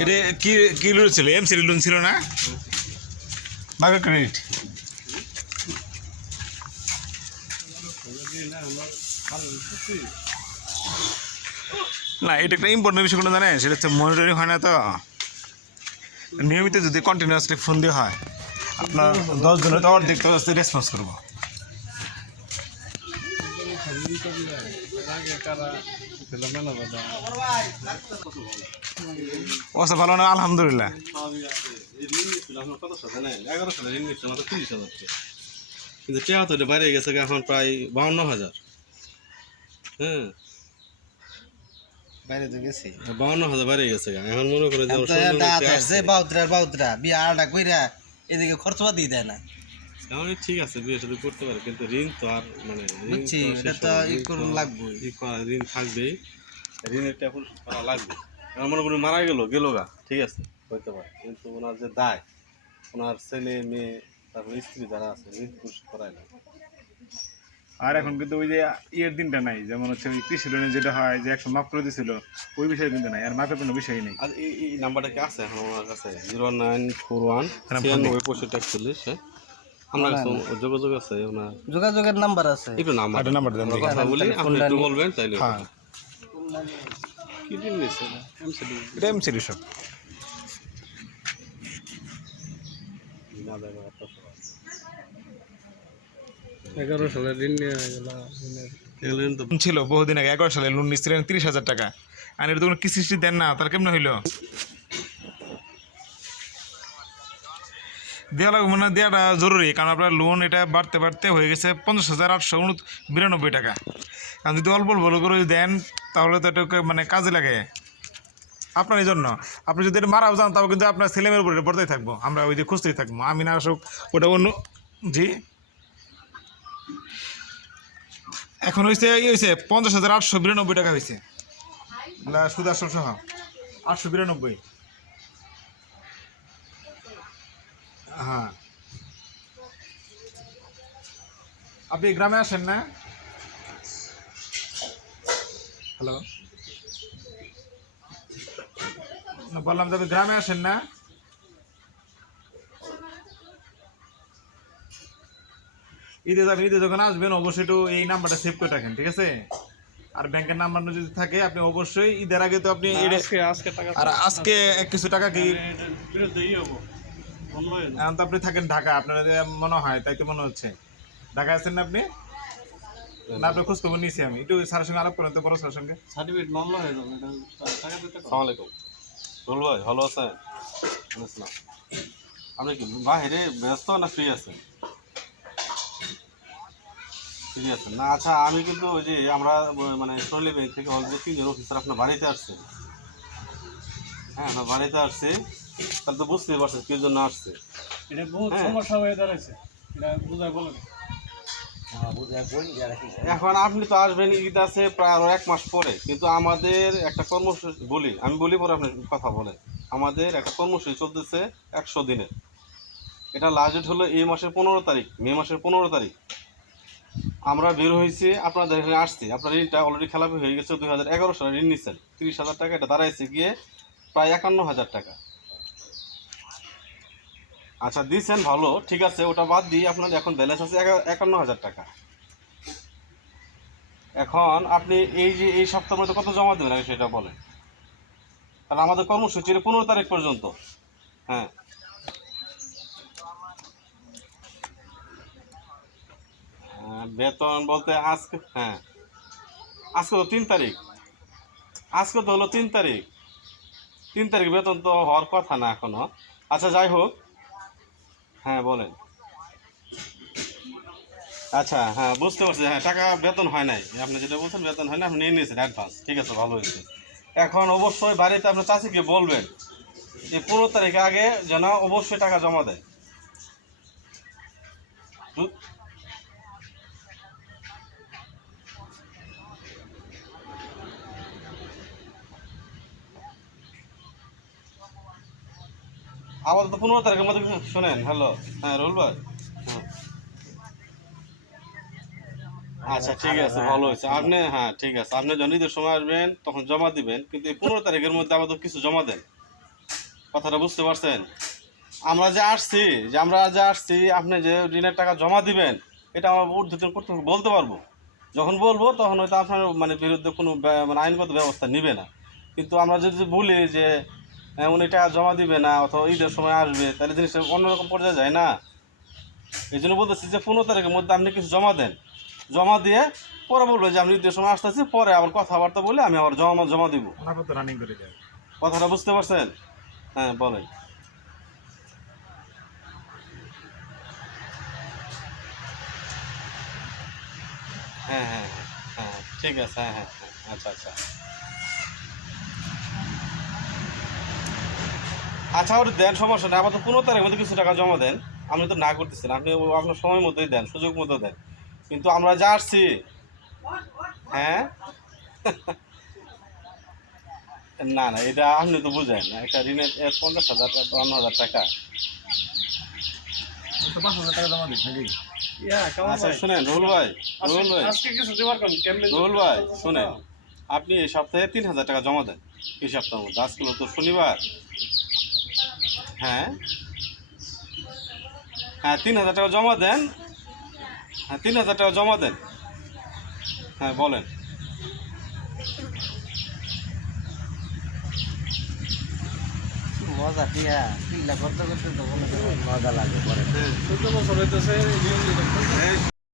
এটা কি লোন ছিল? এমসি লোন ছিল না? বাগা ক্রেডিট না, এটা একটা ইম্পর্টেন্ট বিষয় কোনো জানেন, সেটা হচ্ছে মনিটরিং হয় না তো। নিয়মিত যদি কন্টিনিউয়াসলি ফোন দিয়ে হয়, আপনার 10 দিনের তো অর্ধেক তো রেসপন্স করবো। অবস্থা ভালো না? আলহামদুলিল্লাহ। কিন্তু চেয়া তো বাইরে গেছে এখন প্রায় 52,000। হ্যাঁ, বাইরে তো গেছি 52,000 বাইরে গেছে। এখন মনে করে যে বাউদ্রা বিয়া আড়া কইরা এদিকে খরচা দিয়ে দেয় না। এখন ঠিক আছে, বিয়ে শুধু করতে পারে, কিন্তু ঋণ তো আর মানে বুঝছি, এটা তো ই করুন লাগবে, ঋণ থাকবেই, ঋণের টাকা পরিশোধ করা লাগবে। এখন মনে করি মারা গেল গা, ঠিক আছে হইতে পারে, কিন্তু ওনার যে দায়, ওনার ছেলে মেয়ে তারপর স্ত্রী যারা আছে, ঋণ পরিশোধ করায় না। আর এখন কিন্তু ওই যে ইয়ের দিনটা নাই, যেমন হচ্ছে ওই কৃষি লোনের যেটা হয় যে 100 মাফ করে দিয়েছিল, ওই বিষয়ে কিন্তু নাই, আর মাফের কোনো বিষয়ই নেই। আর এই নাম্বারটা কি আছে এখন ওনার কাছে? 0941 96 41। আমরা যোগাযোগ আছে ওনার, যোগাযোগের নাম্বার আছে, একটু নাম্বার দেন কথা বলি, আপনি একটু বলবেন তাইলে। হ্যাঁ, কি দিন নিছে এটা এমসি সব। ছিল বহুদিন আগে, 11 সালে লোন নিচ্ছিলেন 30,000 টাকা, আর এটা তো কোনো কিস্তি দেন না, তার কেমন হইলো? দেওয়া লাগবে না, দেওয়াটা জরুরি, কারণ আপনার লোন এটা বাড়তে বাড়তে হয়ে গেছে 50,892 টাকা। কারণ যদি অল্প অল্প করে দেন তাহলে তো এটা মানে কাজে লাগে আপনার। এই জন্য আপনি যদি এটা মারাও যান, তাও কিন্তু আপনার ছেলেমেয়ের উপরে পড়তেই থাকবো, আমরা ওই যে খুঁজতেই থাকবো, আমি না আসুক ওটা অন্য। জি, এখন হয়েছে 50,892 টাকা হয়েছে, সুদ আসল সহ 892। হ্যাঁ, আপনি গ্রামে আসেন না? হ্যালো, বললাম যে আপনি গ্রামে আসেন না? ঈদে যাবেন, ঈদে যখন আসবেন অবশ্যই একটু এই নাম্বারটা সেভ করে রাখেন, ঠিক আছে? আর ব্যাংকের নাম্বার যদি থাকে আপনি অবশ্যই ঈদের আগে তো আপনি আর আজকে কিছু টাকা কি এখন তো আপনি থাকেন ঢাকা, আপনার মনে হয়, তাই তো মনে হচ্ছে ঢাকা আছেন না আপনি? না, আপনার খোঁজ খবর নিয়েছি আমি, একটু স্যারের সঙ্গে আলাপ করেন তো, বড় স্যারের সঙ্গে। আসসালামাইকুম ভাই, ভালো আছেন? আপনি কি বাহিরে ব্যস্ত না ফ্রি আছেন? ফ্রি আছেন না? আচ্ছা, আমি কিন্তু ওই যে আমরা মানে সোনালী ব্যাংক থেকে অলরেডি 3 জন অফিসার আপনার বাড়িতে আসছে। হ্যাঁ, আমরা বাড়িতে আসছি, তাহলে তো বুঝতেই পারছেন কি জন্য আসছে। এটা বহুত সমস্যা হয়ে দাঁড়াইছে, এটা বুঝাই বলেন। এখন আপনি তো আসবেন, ঈদ আছে প্রায় আরো 1 মাস পরে, কিন্তু আমাদের একটা কর্মসূচি আমি বলি পরে আপনি কথা বলেন। আমাদের একটা কর্মসূচি চলতেছে 100 দিনের। এটা লাস্ট ডেট হলো এই মাসের 15 তারিখ, মে মাসের 15 তারিখ। আমরা বের হয়েছি, আপনাদের এখানে আসছি, আপনার ঋণটা অলরেডি খেলাপি হয়ে গেছে। 2011 সালে ঋণ নিচ্ছেন 30,000 টাকা, এটা দাঁড়াইছে গিয়ে প্রায় 51,000 টাকা। আচ্ছা, দিচ্ছেন ভালো, ঠিক আছে, ওটা বাদ দিয়ে আপনার এখন ব্যালেন্স আছে 51,000 টাকা। এখন আপনি এই যে এই সপ্তাহের মধ্যে কত জমা দেবেন আগে সেটা বলেন, কারণ আমাদের কর্মসূচি 15 তারিখ পর্যন্ত। হ্যাঁ, বেতন বলতে আজকে, হ্যাঁ আজকে তো 3 তারিখ, আজকে তো হলো 3 তারিখ, 3 তারিখ বেতন তো হওয়ার কথা না এখনো। আচ্ছা, যাই হোক, হ্যাঁ বলেন। আচ্ছা, হ্যাঁ বুঝতে পারছি, হ্যাঁ টাকা বেতন হয় নাই, আপনি যেটা বলছেন বেতন হয় না, আপনি নিয়ে নিয়েছেন অ্যাডভান্স, ঠিক আছে, ভালো হয়েছে। এখন অবশ্যই বাড়িতে আপনার চাষিকে বলবেন যে 15 তারিখ আগে যেন অবশ্যই টাকা জমা দেয়। আপাতত 15 তারিখের মধ্যে শোনেন। হ্যালো, হ্যাঁ রুল ভাই, হ্যাঁ আচ্ছা ঠিক আছে, ভালো হয়েছে আপনি, হ্যাঁ ঠিক আছে, আপনি যখন ঈদের সময় আসবেন তখন জমা দিবেন, কিন্তু এই 15 তারিখের মধ্যে আপাতত কিছু জমা দেন। কথাটা বুঝতে পারছেন? আমরা যে আসছি আপনি যে ঋণের টাকা জমা দিবেন, এটা আমরা ঊর্ধ্বতন কর্তৃপক্ষ বলতে পারবো। যখন বলবো তখন হয়তো আপনার মানে বিরুদ্ধে কোনো মানে আইনগত ব্যবস্থা নিবে না। কিন্তু আমরা যদি বলি যে উনি টাকা জমা দিবে না অথবা ঈদের সময় আসবে, তাহলে জিনিসটা অন্যরকম পর্যায়ে যায় না। এই জন্য বলতেছি যে 15 তারিখের মধ্যে আপনি কিছু জমা দেন, জমা দিয়ে পরে বলবো যে আমি ঈদের সময় আসতেছি, পরে আবার কথাবার্তা বলে আমি আবার জমা দিব। ওনার তো রানিং করে দেয়। কথাটা বুঝতে পারছেন? হ্যাঁ বলেন। হ্যাঁ হ্যাঁ হ্যাঁ হ্যাঁ ঠিক আছে, হ্যাঁ হ্যাঁ হ্যাঁ আচ্ছা আচ্ছা আচ্ছা, ওটা দেন, সমস্যা নেই। আবার তো 15 তারিখের মধ্যে কিছু টাকা জমা দেন। আপনি তো না করতেছেন, আপনি আপনার সময় মতোই দেন, সুযোগ মতো দেন। কিন্তু আমরা যা আসছি, হ্যাঁ না না, এটা আপনি তো বুঝেন না, একটা ঋণের 50,000 52,000 টাকা। তো 5,000 টাকা জমা দিন নাকি? ইয়া কেমন আচ্ছা ভাই? শুনেন রুহুল ভাই, রুহুল ভাই, আজকে কিছু দেবার কোন কেমনে রুহুল ভাই শুনেন, আপনি এই সপ্তাহে 3,000 টাকা জমা দেন। এই সপ্তাহের মধ্যে, আজকে তো শনিবার, হ্যাঁ হ্যাঁ 3,000 টাকা জমা দেন। হ্যাঁ 3,000 টাকা জমা দেন। হ্যাঁ বলেন। মজা টিয়া পিল্লা করতে করতে তো মজা লাগে পরে। 14 বছর হইতেছে ঋণ দিতে। এই